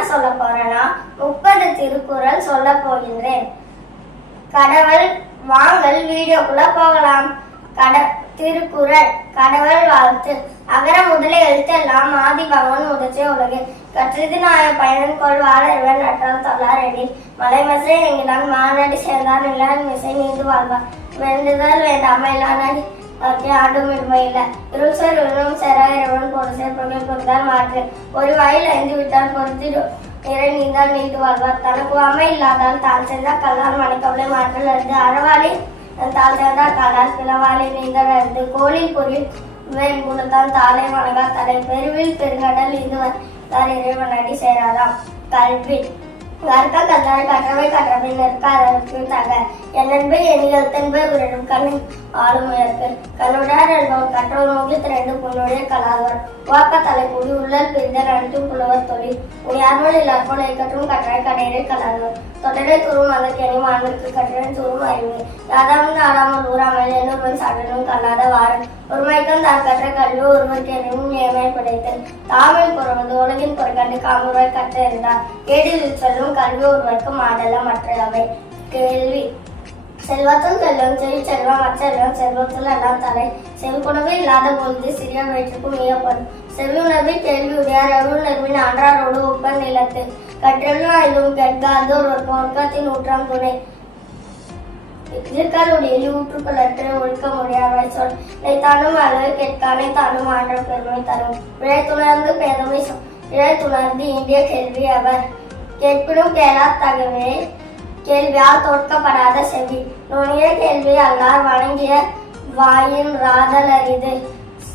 என்ன சொல்ல போறேன்னா முப்பது திருக்குறள் சொல்ல போகின்றேன். கடவுள் வாங்கல் வீடியோக்குள்ள போகலாம். கட திருக்குறள் கடவுள் வாழ்த்து. அகர முதல எழுத்தெல்லாம் ஆதி பகவன் முதற்றே உலகு. கற்றது நாய பயன் கொள் வாழ இவன் நட்டால் தொல்லாரடி மலைமசை எங்கிலான் மானடி சேர்ந்தான் இல்லான் மிசை நீந்து வாழ்வார் வேண்டுதல் வேண்டாம இல்லானடி ஆண்டும் இல்லை. இருள் சார் விழும் சேர இறைவன் பொருள் சேர் பொருள் பொருந்தால் மாற்று. ஒரு வாயில் ஐந்து விட்டால் பொறுத்திடும் இறை நீந்தால் நீண்டு வாழ்வார். தனக்கு அமை இல்லாதால் தான் சென்ற கல்லால் மணிக்கவலை மாற்றல் இருந்து அறவாளி தால் சென்ற கல்லால் பிளவாளி நீந்தல் இருந்து கோழி பொருள் வேல் குணத்தால் தாளை வணங்கா தலை பெருவில் பெருங்கடல் இது தார் இறைவன் அடி சேராதாம். கல்வி. கற்க கற்றால் கற்றவை கற்றவை நிற்க அதற்கு தக என் என்னன்பு எண்ணிகள் தென்பு உரிடும் கண்ணு ஆளும் உயர்க்கு கண்ணுடார் என்பவர் கற்றவர் நோக்கி திரண்டு பொண்ணுடைய கலாதவர் வாக்க தலை கூடி உள்ளல் பிரிதல் அனைத்து புலவர் தொழில் உயார்மல் இல்லார்போல் கற்றும் கற்றாய் கடையிலே கலாதவர் தொடரை துரும் அதற்கு எனும் ஆண்களுக்கு கற்றன் துரும் அறிவு யாதாமல் நாடாமல் ஊராமல் கண்ணுமன் சடனும் கல்லாத வாரன். ஒருமைக்கும் தான் கற்ற கல்வி ஒருவருக்கு எனவும் நியமை படைத்து தாமில் பொறுவது உலகின் பொறுக்கண்டு காமுறாய் கற்ற இருந்தார். கேடில் செல்லும் கல்வி ஒருவருக்கு மாடல மற்றவை. கேள்வி. செல்வத்தும் செல்வம் செவி செல்வம் அச்செல்வம் செல்வத்தில் எல்லாம் தலை. செவிக்குணவு இல்லாத பொழுது சிறிய வயிற்றுக்கும் மிகப்படும் செவி கேள்வி உடையார் அருள் அன்றாரோடு ஒப்ப நிலத்து. கற்றலும் ஐந்தும் கேட்காதோர் ஒரு பொருக்கத்தின் ஊற்றம் துணை இருக்கருடைய ஊற்றுக்களற்ற ஒழுக்க முடியாத சொல் தானும் அளவு கேட்கானே தானும் ஆண்ட பெருமை தரும் விழை துணர்ந்து பெருமை சொல் துணர்ந்து இந்திய கேள்வி அவர் கேட்பினும் தகவே கேள்வியால் தோற்கப்படாத செவி நுணிய கேள்வி அல்லார் வணங்கிய வாயின் ராதல் அரிது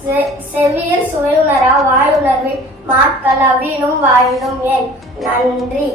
செ- செவியில் சுவையுணரா வாயுணர்வில் மாட்கள் அவீனும் வாயிலும் ஏன் நன்றி.